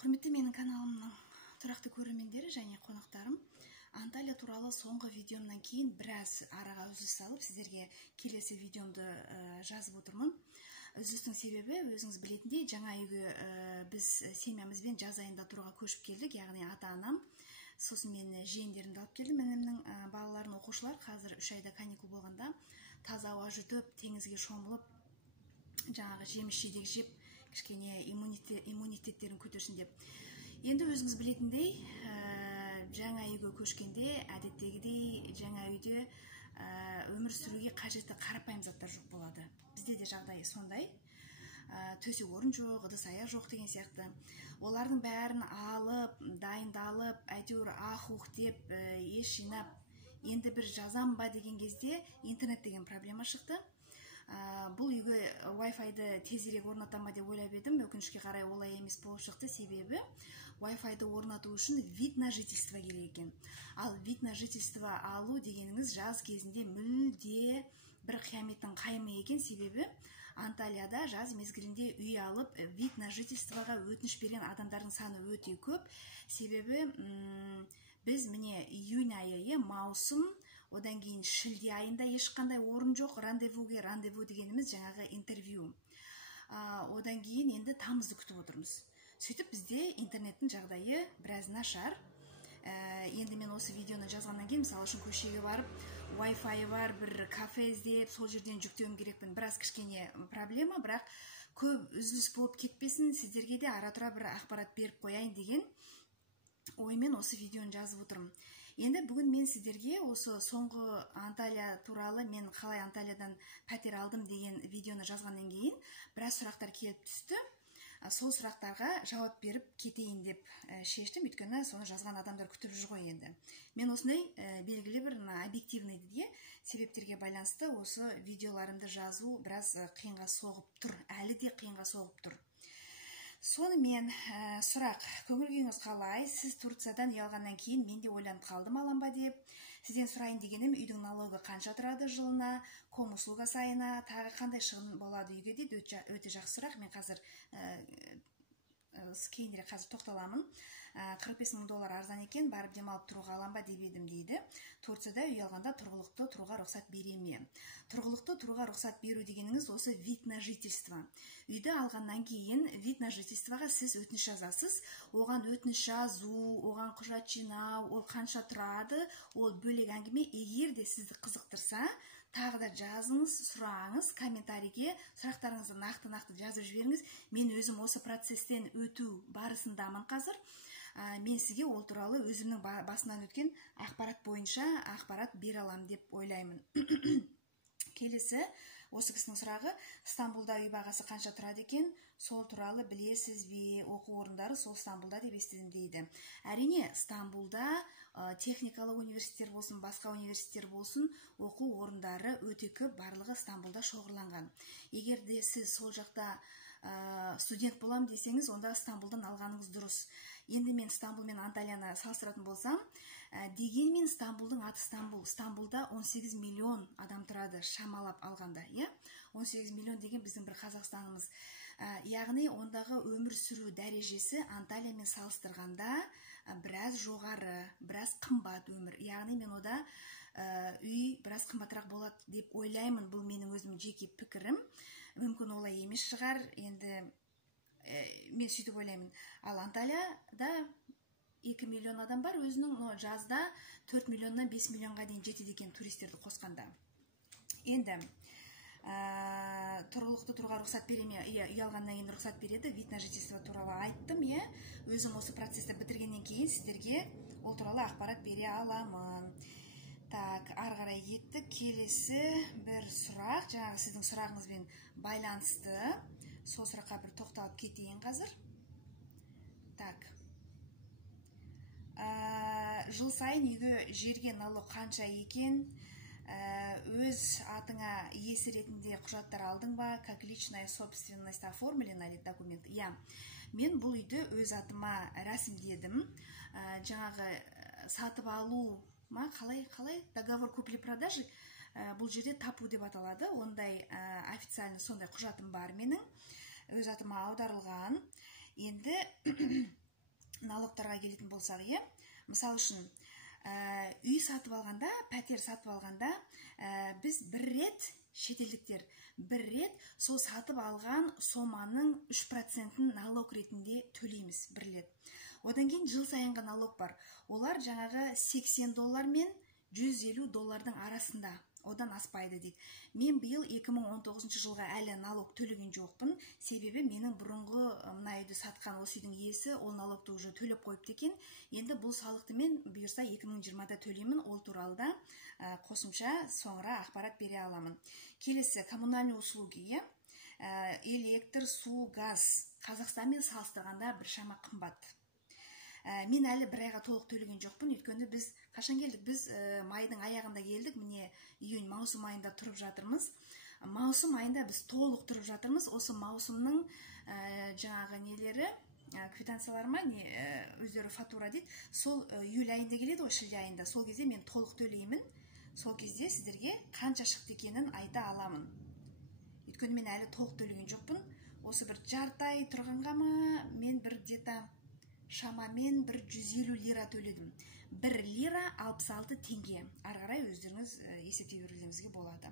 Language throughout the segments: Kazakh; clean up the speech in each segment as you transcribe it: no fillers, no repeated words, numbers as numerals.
Құрметті менің каналымның тұрақты көрермендері және қонақтарым, Анталия туралы соңғы видеомнан кейін біраз араға үзіліс салып, сіздерге келесі видеомды жазып отырмын. Үзілістің себебі, өзіңіз білетіндей, жаңа үйге біз семьямызбен жаз айында тұруға көшіп келдік, яғни ата-анам, сосын мен жиендерімді алып келдім. Інімнің балаларын оқушылар қазір 3 айда каникул болғанда таза ауа жұтып, теңізге шомылып, жаңағы жеміс-жидек жеп, кішкене иммунитеттерін көтерсін деп. Енді өзіңіз білетіндей, жаңа үйге көшкенде, әдеттегідей жаңа үйде өмір сүруге қажетті қарапайым заттар жоқ болады. Бізде де жағдай сондай. Төсек орын жоқ, ыдыс-аяқ жоқ деген сияқты. Олардың бәрін алып, дайындалып, әйтеуір ах-ух деп, еш жинап, енді бір жазам ба деген кезде интернет деген проблема шықты. Бұл үйге Wi-Fi-ды тезірек орнатам ба деп ойлап едім. Өкінішке қарай олай емес болып шықты, себебі Wi-Fi-ды орнату үшін вид на жительство керек екен. Ал вид на жительство алу дегеніңіз жаз кезінде мүлде бір қияметтің қаймы екен, себебі Анталияда жаз мезгілінде үй алып, вид на жительствоға өтініш берген адамдардың саны өте көп. Себебі біз міне июнь айы, маусым, одан кейін шілде айында ешқандай орын жоқ, рандеву дегеніміз жаңағы интервью. Одан кейін енді тамызды күтіп отырмыз. Сөйтіп бізде интернеттің жағдайы біраз нашар. Енді мен осы видеоны жазғаннан кейін, мысалы үшін көшеге барып, Wi-Fi бар, бір кафе іздеп, сол жерден жүктеуім керекпін. Біраз кішкене проблема, бірақ көп үзіліс болып кетпесін, сіздерге де ара-тұра бір ақпарат беріп қояйын деген оймен осы видеоны жазып отырмын. Енді бүгін мен сіздерге осы соңғы Анталия туралы, мен қалай Анталиядан пәтер алдым деген видеоны жазғаннан кейін біраз сұрақтар келіп түсті. Сол сұрақтарға жауап беріп кетейін деп шештім, өйткені соны жазған адамдар күтіп жүр ғой енді. Мен осындай белгілі бір объективный себептерге байланысты осы видеоларымды жазу біраз қиынға соғып тұр, әлі де қиынға соғып тұр. Сонымен сұрақ, көңіл күйіңіз қалай? Сіз Турциядан ұялғаннан кейін мен де ойланып қалдым, алам ба деп. Сізден сұрайын дегенім, үйдің налогы қанша тұрады жылына, коммуслуга сайына, тағы қандай шығын болады үйге дейді. Өте жақсы сұрақ. Мен қазір кейінірек тоқталамын. 45 мың доллар арзан екен, барып демалып тұруға алам ба деп едім дейді. Турцияда үй алғанда тұрғылықты тұруға рұқсат бере ме? Тұрғылықты тұруға рұқсат беру дегеніңіз осы вид на жительство. Үйді алғаннан кейін вид на жительствоға сіз өтініш жазасыз. Оған өтініш жазу, оған құжат жинау, ол қанша тұрады, ол бөлек әңгіме. Егер де сізді қызықтырса, тағы да жазыңыз, сұраңыз, комментарийге сұрақтарыңызды нақты жазып жіберіңіз. Мен өзім осы процесстен өту барысындамын қазір. Мен сізге ол туралы өзімнің басынан өткен ақпарат бойынша ақпарат бере аламын деп ойлаймын. Келесі, осы кісінің сұрағы, Стамбулда үй бағасы қанша тұрады екен? Сол туралы білесіз бе? Оқу орындары сол Стамбулда деп естідім дейді. Әрине, Стамбулда техникалық университеттер болсын, басқа университеттер болсын, оқу орындары өте көп, барлығы Стамбулда шоғырланған. Егер де сіз сол жақта студент болам десеңіз, онда Стамбулдан алғаныңыз дұрыс. Енді мен Стамбул мен Анталияны салыстыратын болсам, дегенмен Стамбулдың аты Стамбул. Стамбулда 18 миллион адам тұрады, шамалап алғанда. 18 миллион деген біздің бір Қазақстанымыз. Яғни ондағы өмір сүру дәрежесі Анталиямен салыстырғанда біраз жоғары, біраз қымбат өмір. Яғни мен ода үй біраз қымбатырақ болады деп ойлаймын. Бұл менің өзім жеке пікірім. Мүмкін олай емес шығар. Енді мен сөйтіп ойлаймын. Ал Анталияда 2 миллион адам бар, өзінің жазда 4 миллионнан 5 миллионға дейін жетеді екен туристерді қосқанда. Енді тұрғылықты тұруға рұқсат бере ме? Үй алғаннан кейін рұқсат береді. Вид на жительство туралы айттым, өзім осы процесті бітіргеннен кейін сіздерге ол туралы ақпарат бере аламын. Так, ары қарай кеттік. Келесі бір сұрақ, жаңағы сіздің сұрағыңызбен байланысты. Сол сұраққа бір тоқталып кетейін қазір. Так. Жыл сайын үйге жерге налог қанша екен? Өз атыңа иесі ретінде құжаттар алдың ба? Как личная собственность оформлена ли документ? Мен бұл үйді өз атыма рәсімдедім. Жаңағы сатып алу қалай договор купли-продажи, бұл жерде тапу деп аталады. Ондай официально сондай құжатым бар менің. Өз атыма аударылған. Енді келетін болсақ, мысалы үшін үй сатып алғанда, пәтер сатып алғанда, біз бір рет, шетелдіктер бір рет сол сатып алған соманың 3%-ін налог ретінде төлейміз бір рет. Одан кейін жыл сайынғы налог бар. Олар жаңағы $80 мен $150 арасында, одан аспайды дейді. Мен биыл 2019 жылға әлі налог төлеген жоқпын, себебі менің бұрынғы мына үйді сатқан осы үйдің иесі ол налогты уже төлеп қойыпты екен. Енді бұл салықты мен бұйырса 2020-да төлеймін, ол туралы да қосымша соңыра ақпарат бере аламын. Келесі коммунальный услуги, электр, су, газ Қазақстанмен салыстырғанда біршама қымбат. Мен әлі бір айға толық төлеген жоқпын, өйткені біз қашан келдік? Біз майдың аяғында келдік, міне июнь, маусым айында тұрып жатырмыз. Маусым айында біз толық тұрып жатырмыз. Осы маусымның жаңағы нелері, квитанциялар ма, өздері фатура дейді. Сол июль айында келеді, шілде айында. Сол кезде мен толық төлеймін. Сол кезде сіздерге қанша шықты екенін айта аламын. Өйткені мен әлі толық төлеген жоқпын. Осы бір жарты ай тұрғанға ма, мен бір где-то шамамен бір 150 лира төледім. 1 лира 66 теңге. Ары қарай өздеріңіз есептей берулеріңізге болады.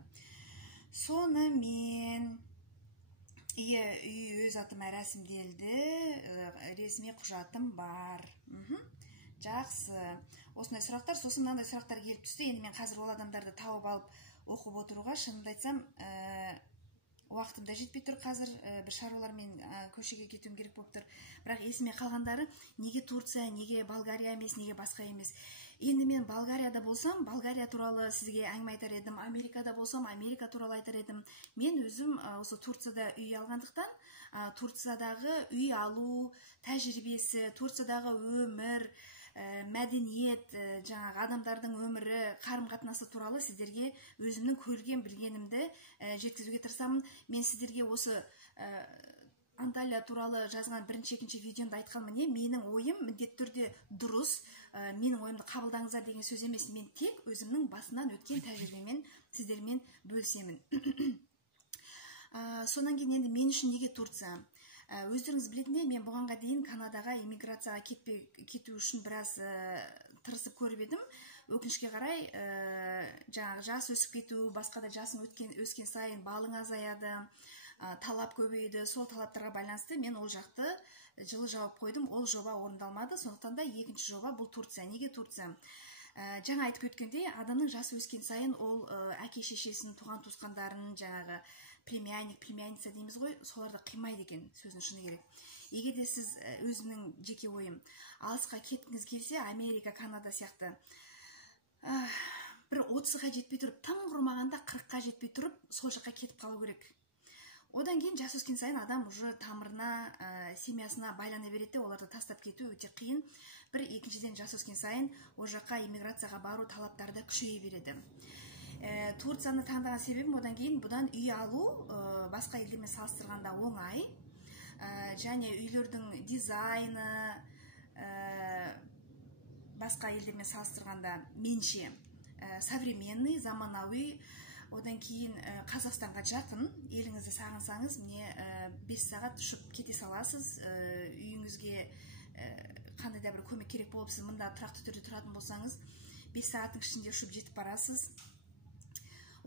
Сонымен үй өз атыма рәсімделді, ресми құжатым бар. Жақсы. Осындай сұрақтар, сосын мынандай сұрақтар келіп түсті. Енді мен қазір ол адамдарды тауып алып оқып отыруға, шынымды айтсам, уақытым да жетпей тұр қазір, бір шаруалармен көшеге кетуім керек болып тұр. Бірақ есіме қалғандары, неге Турция, неге Болгария емес, неге басқа емес. Енді мен Болгарияда болсам, Болгария туралы сізге әңгіме айтар едім, Америкада болсам, Америка туралы айтар едім. Мен өзім осы Турцияда үй алғандықтан, Турциядағы үй алу тәжірибесі, Турциядағы өмір, мәдениет, жаңағы адамдардың өмірі, қарым-қатынасы туралы сіздерге өзімнің көрген білгенімді жеткізуге тырысамын. Мен сіздерге осы Анталия туралы жазған бірінші-екінші видеомда айтқанмын, менің ойым міндетті түрде дұрыс, менің ойымды қабылдаңыздар деген сөз емес, мен тек өзімнің басынан өткен тәжірибемен сіздермен бөлісемін. Сонан кейін енді мен үшін неге Турция? Өздеріңіз білетіндей, мен бұғанға дейін Канадаға иммиграцияға кету үшін біраз тырысып көріп едім. Өкінішке қарай, жаңағы жас өсіп кету, басқа да жасың өскен сайын балың азаяды, талап көбейді. Сол талаптарға байланысты мен ол жақты жылы жауып қойдым. Ол жоба орындалмады. Сондықтан да екінші жоба бұл Турция. Неге Турция? Жаңа айтып өткендей, адамның жасы өскен сайын ол әке шешесін, туған туысқандарын, жаңағы племянник, племянница дейміз ғой, соларды қимайды екен, сөздің шыны керек. Егер де сіз өзімнің жеке ойым алысқа кеткіңіз келсе, Америка, Канада сияқты бір 30-ға жетпей тұрып, тым құрмағанда 40-қа жетпей тұрып, сол жаққа кетіп қалу керек. Одан кейін жас өскен сайын адам уже тамырына, семьясына байлана береді, оларды тастап кету өте қиын. Бір екіншіден жас өскен сайын ол жаққа иммиграцияға бару талаптары да күшейе береді. Турцияны таңдаған себебім одан кейін бұдан үй алу басқа елдермен салыстырғанда оңай, және үйлердің дизайны басқа елдермен салыстырғанда менше современный, заманауи. Одан кейін Қазақстанға жақын, еліңізді сағынсаңыз, міне 5 сағат ұшып кете саласыз, үйіңізге қандай да бір көмек керек болып, сіз мұнда тұрақты түрде тұратын болсаңыз, 5 сағаттың ішінде ұшып жетіп барасыз.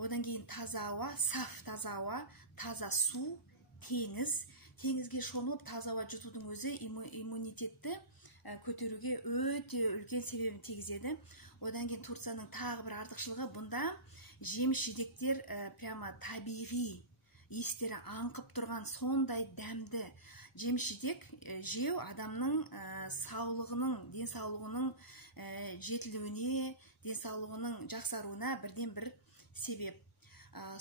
Одан кейін таза ауа, саф таза ауа, таза су, теңіз. Теңізге шомылып таза ауа жұтудың өзі иммунитетті көтеруге өте үлкен себебін тигізеді. Одан кейін Турцияның тағы бір артықшылығы, бұнда жеміс-жидектер прямо табиғи, естері аңқып тұрған сондай дәмді жеміс-жидек жеу адамның саулығының, денсаулығының жетілуіне, денсаулығының жақсаруына бірден бір себеп.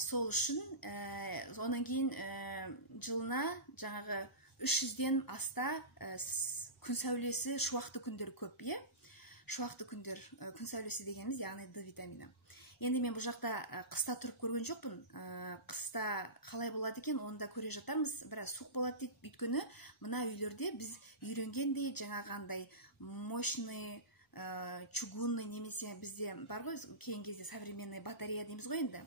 Сол үшін онан кейін жылына жаңағы 300-ден аста күн сәулесі, шуақты күндер көп, шуақты күндер, күн сәулесі дегеніміз, яғни D витамині. Енді мен бұл жақта қыста тұрып көрген жоқпын. Қыста қалай болады екен, оны да көре жатармыз. Біраз суық болады дейді. Өйткені мына үйлерде біз үйренгендей жаңағындай мощный, чугунный немесе бізде бар ғой, кейін кезде современный батарея дейміз ғой енді.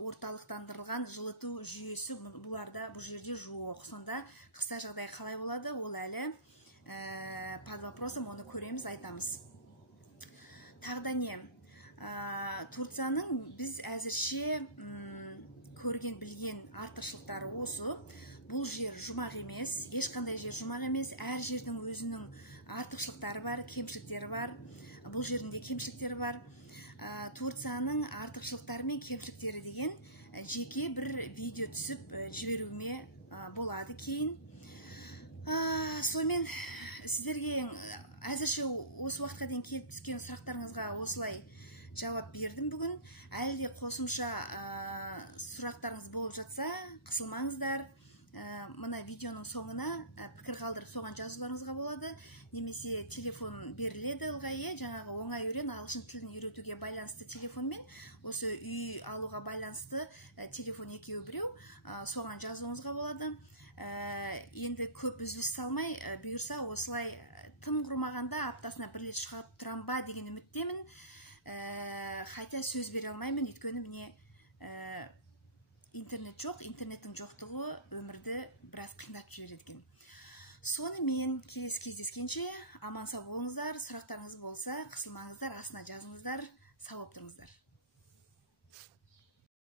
Орталықтандырылған жылыту жүйесі бұларда, бұл жерде жоқ. Сонда қыста жағдай қалай болады, ол әлі под вопросом, оны көреміз, айтамыз. Тағда не? Турцияның біз әзірше көрген білген артықшылықтары осы. Бұл жер жұмақ емес, ешқандай жер жұмақ емес, әр жердің өзінің артықшылықтары бар, кемшіліктері бар. Бұл жерінде кемшіліктері бар. Турцияның артықшылықтары мен кемшіліктері деген жеке бір видео түсіп жіберуіме болады кейін. Сонымен сіздерге әзірше осы уақытқа дейін келіп түскен сұрақтарыңызға осылай жауап бердім бүгін. Әлде қосымша сұрақтарыңыз болып жатса, қысылмаңыздар. Мына видеоның соңына пікір қалдырып соған жазуларыңызға болады. Немесе телефон беріледі ылғай, жаңағы оңай үйрен ағылшын тілін үйретуге байланысты телефонмен, осы үй алуға байланысты телефон екеуі біреу, соған жазуыңызға болады. Енді көп үзіліс салмай, бұйырса осылай тым құрмағанда аптасына бір рет шығарып тұрам ба деген үміттемін. Хотя сөз бере алмаймын, өйткені міне интернет жоқ, интернеттің жоқтығы өмірді біраз қиындатып жібереді. Сонымен келесі кездескенше аман сау болыңыздар. Сұрақтарыңыз болса, қысылмаңыздар, астына жазыңыздар. Сау болып тұрыңыздар.